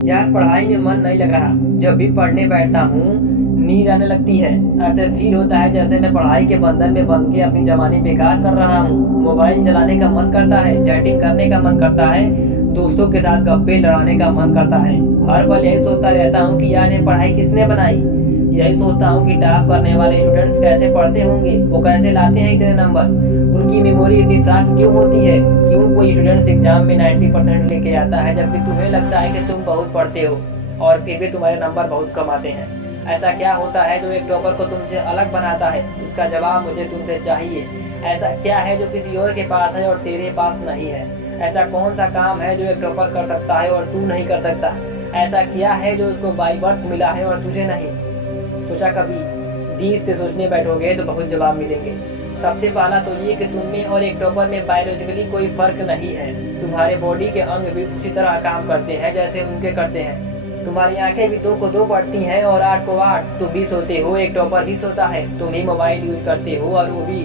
यार पढ़ाई में मन नहीं लग रहा। जब भी पढ़ने बैठता हूँ नींद आने लगती है। ऐसे फील होता है जैसे मैं पढ़ाई के बंधन में बंध के अपनी जवानी बेकार कर रहा हूँ। मोबाइल चलाने का मन करता है, चैटिंग करने का मन करता है, दोस्तों के साथ गप्पे लड़ाने का मन करता है। हर पल यही सोचता रहता हूँ कि यार ये पढ़ाई किसने बनाई। यही सोचता हूँ कि टॉप करने वाले स्टूडेंट्स कैसे पढ़ते होंगे, वो कैसे लाते हैं इतने नंबर, उनकी मेमोरी इतनी शार्प क्यों होती है। क्यों कोई स्टूडेंट्स एग्जाम में 90% लेके आता है जबकि तुम्हें लगता है कि तुम बहुत पढ़ते हो और फिर भी तुम्हारे नंबर बहुत कम आते हैं। ऐसा क्या होता है जो एक टॉपर को तुमसे अलग बनाता है? उसका जवाब मुझे तुमसे चाहिए। ऐसा क्या है जो किसी और के पास है और तेरे पास नहीं है? ऐसा कौन सा काम है जो एक टॉपर कर सकता है और तू नहीं कर सकता? ऐसा क्या है जो उसको बाई बर्थ मिला है और तुझे नहीं? सोचा कभी? डीप से सोचने बैठोगे तो बहुत जवाब मिलेंगे। सबसे पहला तो ये कि तुम में और एक टॉपर में बायोलॉजिकली कोई फर्क नहीं है। तुम्हारे बॉडी के अंग भी उसी तरह काम करते हैं जैसे उनके करते हैं। तुम्हारी आंखें भी 2 को 2 पढ़ती हैं और 8 को 8। तुम भी सोते हो, एक टॉपर भी सोता है। तुम भी मोबाइल यूज करते हो और वो भी।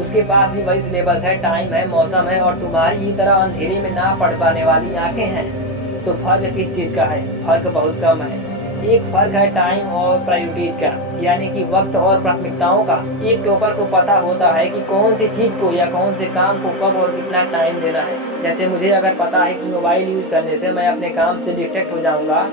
उसके पास भी वही सिलेबस है, टाइम है, मौसम है और तुम्हारी ही तरह अंधेरे में ना पढ़ पाने वाली आंखें हैं। तो फर्क किस चीज़ का है? फर्क बहुत कम है। एक फर्क है टाइम और प्रायोरिटीज का, यानी कि वक्त और प्राथमिकताओं का। एक टॉपर को पता होता है कि कौन सी चीज़ को या कौन से काम को कब और कितना टाइम देना है। जैसे मुझे अगर पता है कि मोबाइल यूज करने से मैं अपने काम से डिस्ट्रैक्ट हो जाऊंगा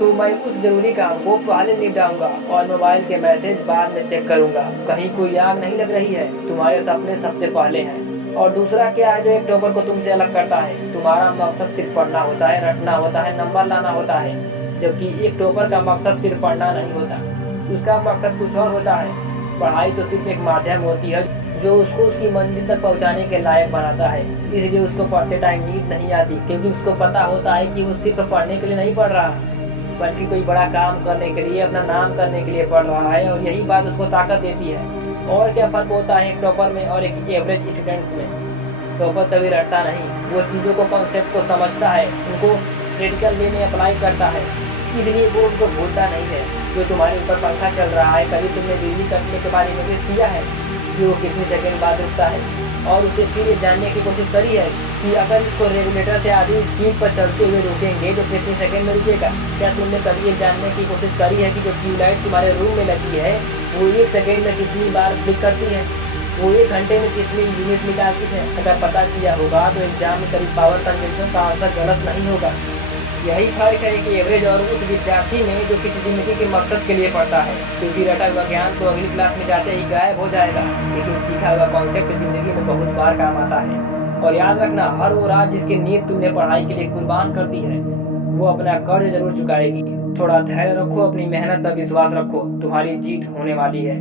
तो मैं उस जरूरी काम को पहले निपटाऊंगा और मोबाइल के मैसेज बाद में चेक करूंगा। कहीं कोई आग नहीं लग रही है, तुम्हारे सपने सबसे पहले हैं। और दूसरा क्या है जो एक टॉपर को तुमसे अलग करता है? तुम्हारा मकसद सिर्फ पढ़ना होता है, रटना होता है, नंबर लाना होता है। जबकि एक टॉपर का मकसद सिर्फ पढ़ना नहीं होता, उसका मकसद कुछ और होता है। पढ़ाई तो सिर्फ एक माध्यम होती है जो उसको उसकी मंजिल तक पहुंचाने के लायक बनाता है। इसलिए उसको पढ़ते टाइम नींद नहीं आती, क्योंकि उसको पता होता है कि वो सिर्फ पढ़ने के लिए नहीं पढ़ रहा बल्कि कोई बड़ा काम करने के लिए, अपना नाम करने के लिए पढ़ रहा है। और यही बात उसको ताकत देती है। और क्या फ़र्क होता है एक टॉपर में और एक एवरेज स्टूडेंट में? टॉपर कभी रटता नहीं, वो चीज़ों को, कॉन्सेप्ट को समझता है, उनको क्रिटिकल वे में अप्लाई करता है, इसलिए वो उनको भूलता नहीं है। जो तुम्हारे ऊपर पंखा चल रहा है, कभी तुमने बिजली कटने के बारे में नोटिस किया है कि वो कितने सेकंड बाद रुकता है? और उसे फिर ये जानने की कोशिश करी है कि अगर इसको रेगुलेटर से आधी स्पीड पर चलते हुए रोकेंगे तो कितने सेकंड में रुकेगा? क्या तुमने कभी ये जानने की कोशिश करी है कि जो ट्यूबलाइट तुम्हारे रूम में लगी है वो 1 सेकंड में कितनी बार ब्लिक करती है? वो 1 घंटे में कितनी यूनिट निकालती है? अगर पता किया होगा तो एग्जाम में कभी पावर कंजम्पशन का आंसर गलत नहीं होगा। यही फर्क है कि एवरेज और उस विद्यार्थी में जो किसी जिंदगी के मकसद के लिए पढ़ता है। क्योंकि रटा हुआ ज्ञान तो अगली क्लास में जाते ही गायब हो जाएगा, लेकिन सीखा हुआ कॉन्सेप्ट जिंदगी में बहुत बार काम आता है। और याद रखना, हर वो रात जिसकी नींद तुमने पढ़ाई के लिए कुर्बान कर दी है वो अपना कर्ज जरूर चुकाएगी। थोड़ा धैर्य रखो, अपनी मेहनत पर विश्वास रखो, तुम्हारी जीत होने वाली है।